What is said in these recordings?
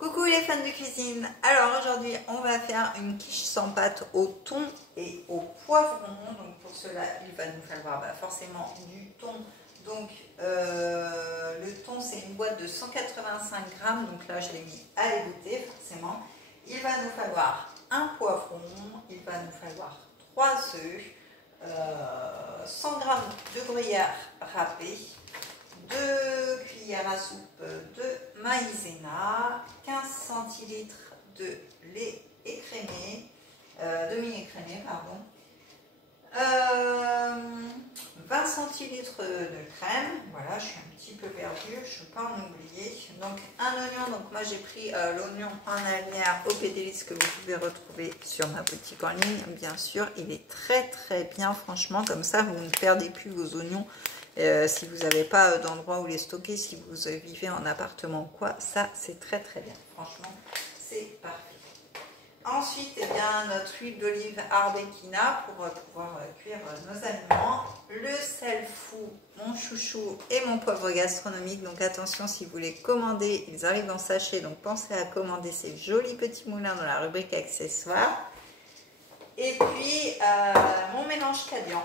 Coucou les fans de cuisine. Alors aujourd'hui on va faire une quiche sans pâte au thon et au poivron. Donc pour cela il va nous falloir forcément du thon. Donc le thon c'est une boîte de 185 grammes. Donc là je l'ai mis à égoutter forcément. Il va nous falloir un poivron. Il va nous falloir 3 œufs. 100 grammes de gruyère râpé. 2 cuillères à soupe de maïzena, 15 centilitres de lait écrémé, demi-écrémé, pardon, 20 centilitres de crème. Voilà, je suis un petit peu perdue, je ne veux pas en oublier. Donc un oignon, donc moi j'ai pris l'oignon en lanière au Pédélis que vous pouvez retrouver sur ma boutique en ligne. Bien sûr, il est très bien, franchement, comme ça vous ne perdez plus vos oignons. Si vous n'avez pas d'endroit où les stocker, si vous vivez en appartement ou quoi, ça c'est très bien. Franchement, c'est parfait. Ensuite, eh bien, notre huile d'olive Arbequina pour pouvoir cuire nos aliments. Le sel fou, mon chouchou, et mon poivre gastronomique. Donc attention, si vous les commandez, ils arrivent en sachet. Donc pensez à commander ces jolis petits moulins dans la rubrique accessoires. Et puis, mon mélange Cadian.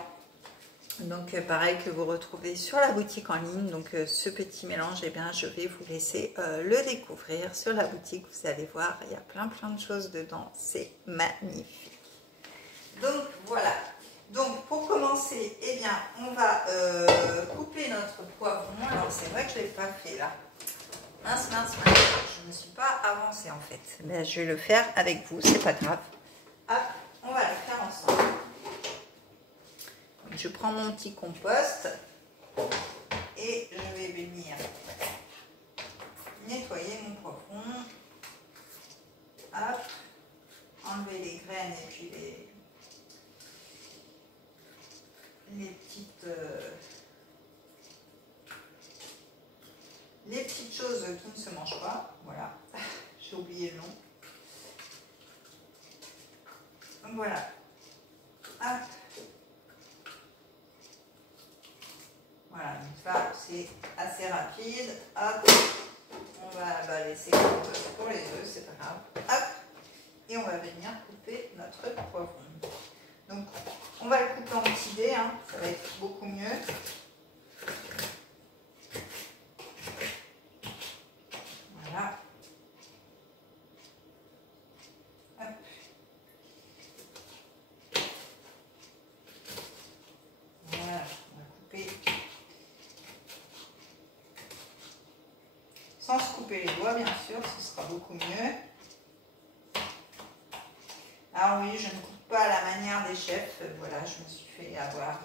Donc pareil que vous retrouvez sur la boutique en ligne. Donc ce petit mélange, eh bien, je vais vous laisser le découvrir sur la boutique. Vous allez voir, il y a plein de choses dedans. C'est magnifique. Donc voilà. Donc pour commencer, eh bien, on va couper notre poivron. Alors c'est vrai que je ne l'ai pas fait là. Mince. Je ne me suis pas avancée en fait. Mais je vais le faire avec vous, c'est pas grave. Hop, on va le faire ensemble. Je prends mon petit compost et je vais venir nettoyer mon poivron. Hop, enlever les graines et puis les petites choses qui ne se mangent pas. Voilà, j'ai oublié le nom. Donc voilà. Hop. Voilà, donc ça c'est assez rapide. Hop, on va laisser pour les œufs, c'est pas grave. Hop, et on va venir couper notre poivron. Donc on va le couper en petits dés, hein, ça va être beaucoup mieux. Voilà. Hop. Voilà, on va couper. Sans se couper les doigts, bien sûr, ce sera beaucoup mieux. Alors oui, je ne coupe pas à la manière des chefs. Voilà, je me suis fait avoir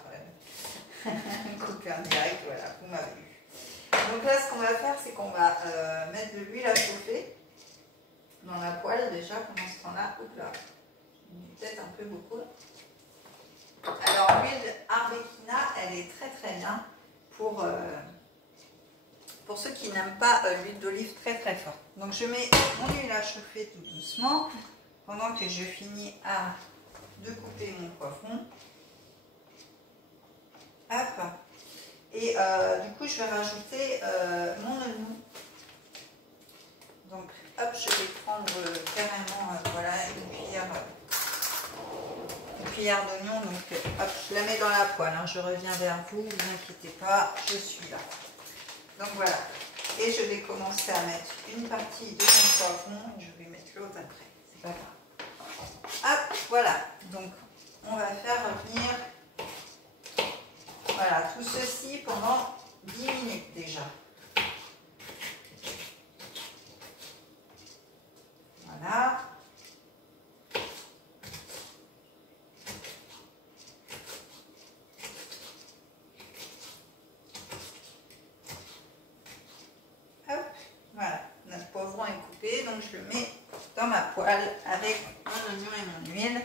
coupé en direct. Voilà, vous m'avez vu. Donc là, ce qu'on va faire, c'est qu'on va mettre de l'huile à chauffer dans la poêle déjà pendant ce temps-là. Oups là, peut-être un peu beaucoup. Alors l'huile Arbequina, elle est très bien pour ceux qui n'aiment pas l'huile d'olive très forte. Donc je mets mon huile à chauffer tout doucement pendant que je finis de couper mon poivron. Hop. Et du coup je vais rajouter mon oignon. Donc hop, je vais prendre carrément voilà, une cuillère d'oignon. Donc hop, je la mets dans la poêle, hein. Je reviens vers vous, ne vous inquiétez pas, je suis là. Donc voilà, et je vais commencer à mettre une partie de mon poivron et je vais mettre l'autre après, c'est pas grave. Hop, voilà, donc on va faire revenir voilà, tout ceci pendant 10 minutes déjà. Voilà. Voilà, notre poivron est coupé, donc je le mets dans ma poêle avec mon oignon et mon huile.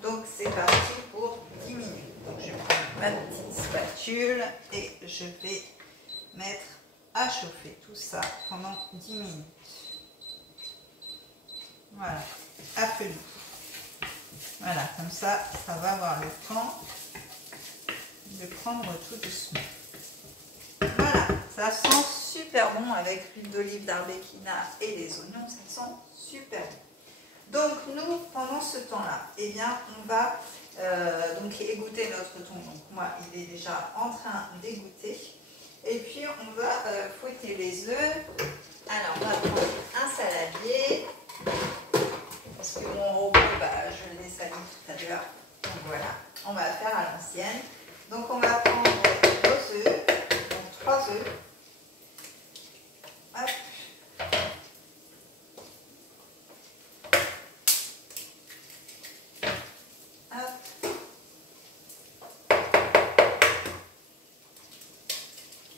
Donc c'est parti pour 10 minutes. Donc je prends ma petite spatule et je vais mettre à chauffer tout ça pendant 10 minutes. Voilà, à feu doux. Voilà, comme ça, ça va avoir le temps de prendre tout doucement. Voilà, Ça sent super bon avec l'huile d'olive d'Arbequina et les oignons, ça sent super bon. Donc nous, pendant ce temps-là, eh bien, on va donc égoutter notre thon. Donc moi, il est déjà en train d'égoutter. Et puis on va fouetter les œufs. Alors on va prendre un saladier. Parce que mon robot, je l'ai sali tout à l'heure. Donc voilà, on va faire à l'ancienne. Donc on va prendre nos œufs, donc 3 œufs. Hop. Hop.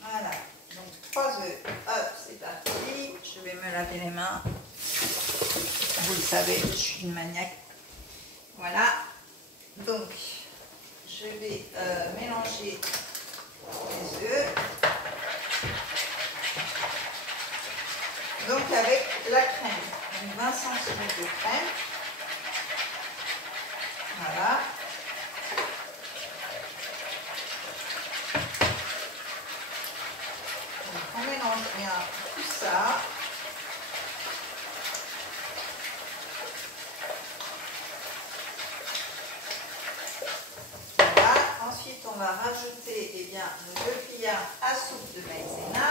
Voilà, donc 3 œufs. Hop, c'est parti. Je vais me laver les mains. Vous le savez, je suis une maniaque. Voilà. Donc, je vais mélanger les œufs. Donc, avec la crème. Donc, 20 cm de crème. Voilà. Donc, on mélange bien tout ça. Ensuite, on va rajouter nos 2 cuillères à soupe de maïzena.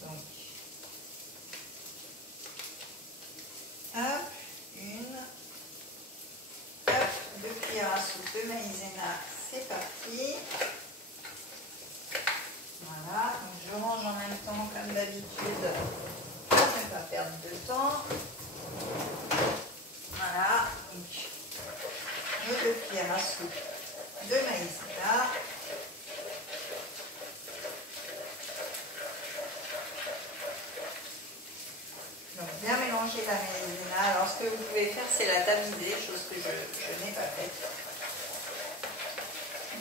Donc, hop, 2 cuillères à soupe de maïzena, c'est parti. Voilà, donc je range en même temps comme d'habitude. Je ne vais pas perdre de temps. Voilà, donc nos 2 cuillères à soupe de maïzena. Donc bien mélanger la maïzena. Alors ce que vous pouvez faire, c'est la tamiser, chose que je n'ai pas faite.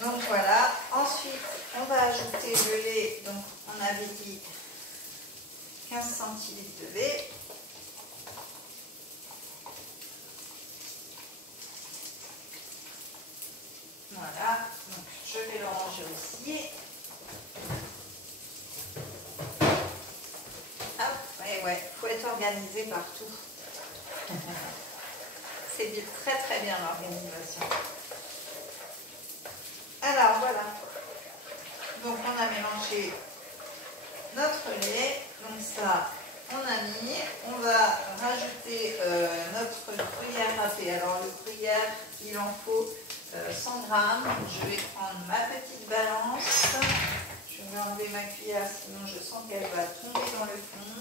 Donc voilà, ensuite on va ajouter le lait. Donc on avait dit 15 centilitres de lait. Voilà, donc je vais le ranger aussi. Hop, ouais, faut être organisé partout. C'est très très bien l'organisation. Alors voilà, donc on a mélangé notre lait, donc ça on a mis, on va rajouter notre gruyère râpée. Alors le gruyère, il en faut 100 grammes. Je vais prendre ma petite balance. Je vais enlever ma cuillère, sinon je sens qu'elle va tomber dans le fond.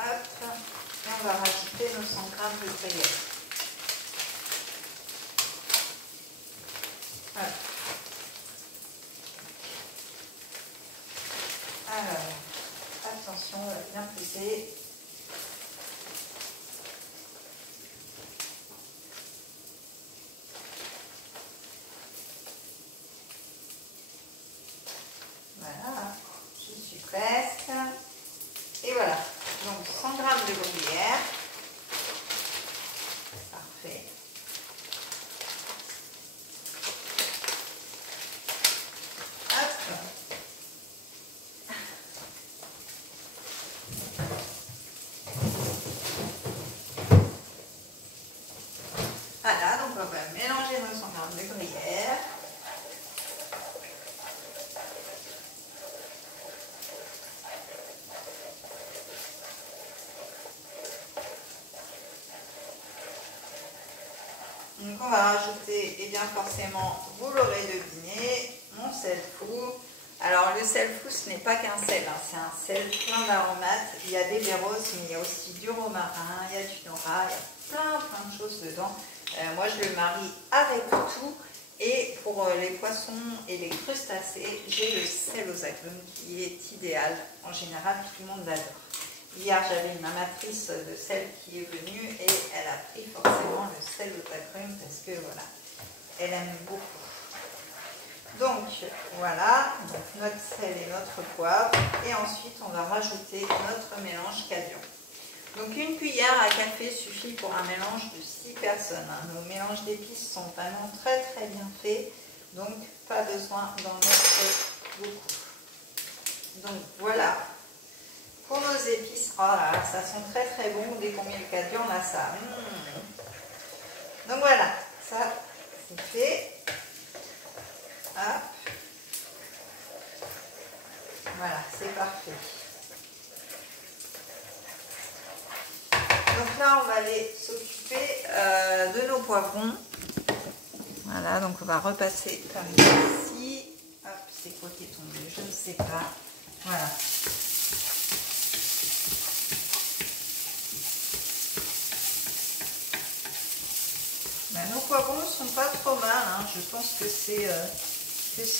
Hop, et on va rajouter nos 100 grammes de gruyère. Hop. Alors, attention, on va bien peser. Voilà, je suis presque. Et voilà, donc 100 g de gruyère. Parfait. Hop. Voilà, donc on va mélanger nos 100 g de gruyère. Donc on va rajouter, et bien forcément, vous l'aurez deviné, mon sel fou. Alors le sel fou, ce n'est pas qu'un sel, hein, c'est un sel plein d'aromates. Il y a des béroses, mais il y a aussi du romarin, il y a du nora, il y a plein de choses dedans. Moi je le marie avec tout. Et pour les poissons et les crustacés, j'ai le sel aux agrumes qui est idéal. En général, tout le monde l'adore. Hier, j'avais une amatrice de sel qui est venue et elle a pris forcément le sel aux agrumes parce que voilà, elle aime beaucoup. Donc voilà, notre sel et notre poivre. Et ensuite, on va rajouter notre mélange Cadion. Donc une cuillère à café suffit pour un mélange de 6 personnes. Nos mélanges d'épices sont vraiment très très bien faits, donc pas besoin d'en mettre beaucoup. Donc voilà pour nos épices. Oh là là, ça sent très très bon. Dès qu'on met le cadieu, on a ça. Donc voilà, ça c'est fait. Hop. Voilà, c'est parfait. Donc là, on va aller s'occuper de nos poivrons. Voilà, donc on va repasser par ici. Hop, c'est quoi qui est tombé? Je ne sais pas. Voilà. Ben, nos poivrons ne sont pas trop mal. Hein. Je pense que c'est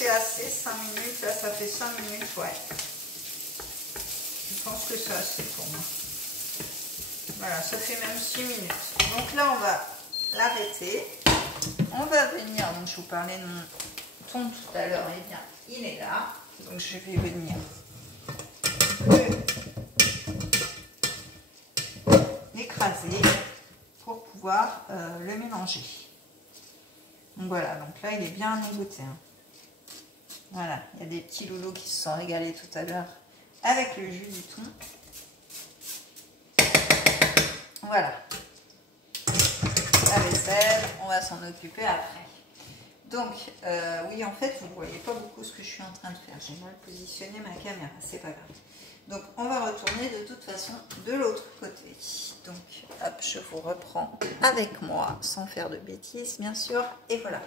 assez. 5 minutes. Là, ça fait 5 minutes. Ouais. Je pense que c'est assez pour moi. Voilà, ça fait même 6 minutes. Donc là, on va l'arrêter. On va venir, donc je vous parlais de mon thon tout à l'heure, et bien il est là. Donc je vais venir l'écraser pour pouvoir le mélanger. Donc voilà, donc là il est bien égouté. Hein. Voilà, il y a des petits loulous qui se sont régalés tout à l'heure avec le jus du thon. Voilà. La vaisselle, on va s'en occuper après. Donc, oui, en fait, vous ne voyez pas beaucoup ce que je suis en train de faire. J'ai mal positionné ma caméra, c'est pas grave. Donc, on va retourner de toute façon de l'autre côté. Donc, hop, je vous reprends avec moi, sans faire de bêtises, bien sûr. Et voilà.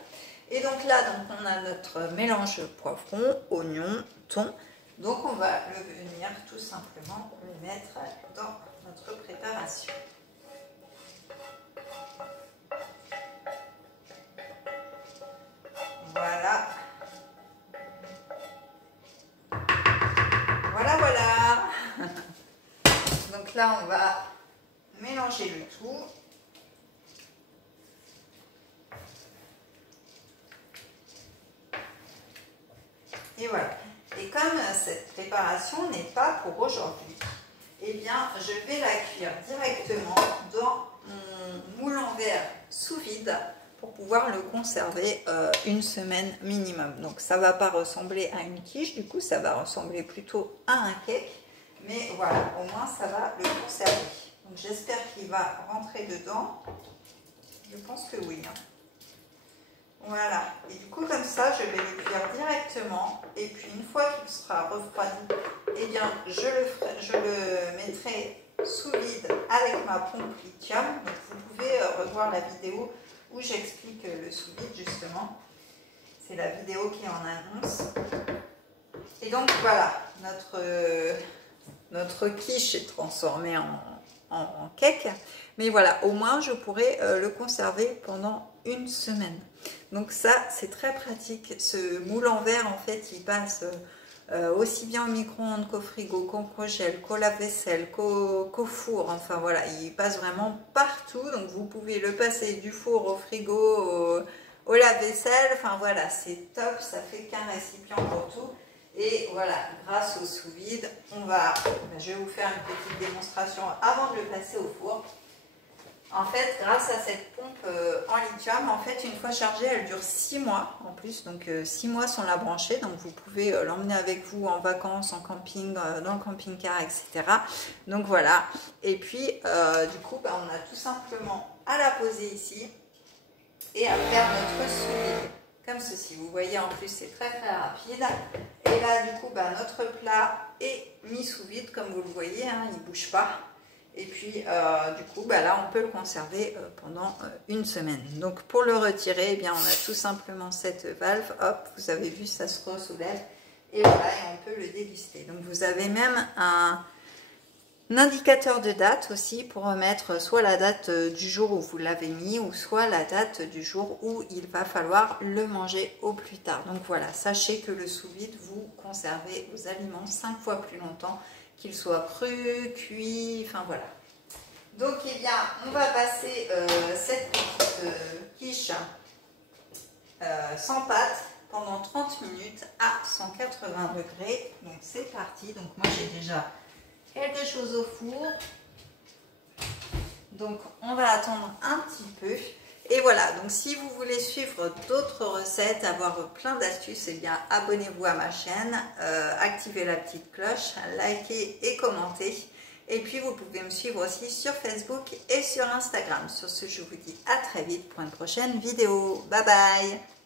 Et donc là, donc, on a notre mélange poivron, oignon, thon. Donc, on va le venir tout simplement le mettre dans notre préparation. Voilà. Voilà, voilà. Donc là, on va mélanger le tout. Et voilà. Et comme cette préparation n'est pas pour aujourd'hui, eh bien, je vais la cuire directement dans mon moule en verre sous vide pour pouvoir le conserver une semaine minimum. Donc ça ne va pas ressembler à une quiche, du coup ça va ressembler plutôt à un cake. Mais voilà, au moins ça va le conserver. Donc j'espère qu'il va rentrer dedans. Je pense que oui. Hein. Voilà, et du coup comme ça je vais le cuire directement. Et puis une fois qu'il sera refroidi, eh bien je le mettrai sous vide avec ma pompe lithium. Donc vous pouvez revoir la vidéo où j'explique le sous-vide justement. C'est la vidéo qui en annonce. Et donc voilà, notre quiche est transformée en cake. Mais voilà, au moins je pourrai le conserver pendant une semaine. Donc ça, c'est très pratique. Ce moule en verre, en fait, il passe aussi bien au micro-ondes qu'au frigo, qu'au congèle, qu'au lave-vaisselle, qu'au four. Enfin voilà, il passe vraiment partout. Donc vous pouvez le passer du four au frigo, au lave-vaisselle. Enfin voilà, c'est top. Ça fait qu'un récipient pour tout. Et voilà, grâce au sous-vide, je vais vous faire une petite démonstration avant de le passer au four. En fait, grâce à cette pompe en lithium, en fait, une fois chargée, elle dure 6 mois en plus. Donc 6 mois sans la brancher. Donc vous pouvez l'emmener avec vous en vacances, en camping, dans le camping-car, etc. Donc voilà. Et puis, du coup, on a tout simplement à la poser ici et à faire notre sous-vide. Comme ceci. Vous voyez, en plus, c'est très très rapide. Et là, du coup, notre plat est mis sous vide, comme vous le voyez. Hein, il ne bouge pas. Et puis, du coup, là, on peut le conserver pendant une semaine. Donc, pour le retirer, eh bien, on a tout simplement cette valve. Hop, vous avez vu, ça se ressoulève. Et voilà, et on peut le déguster. Donc, vous avez même un indicateur de date aussi pour remettre soit la date du jour où vous l'avez mis ou soit la date du jour où il va falloir le manger au plus tard. Donc, voilà, sachez que le sous-vide, vous conservez vos aliments 5 fois plus longtemps, qu'ils soient crus, cuits, enfin voilà. Donc, eh bien, on va passer cette petite quiche sans pâte pendant 30 minutes à 180 degrés. Donc, c'est parti. Donc, moi, j'ai déjà quelque chose au four. Donc on va attendre un petit peu. Et voilà, donc si vous voulez suivre d'autres recettes, avoir plein d'astuces, eh bien abonnez-vous à ma chaîne, activez la petite cloche, likez et commentez. Et puis vous pouvez me suivre aussi sur Facebook et sur Instagram. Sur ce, je vous dis à très vite pour une prochaine vidéo. Bye bye!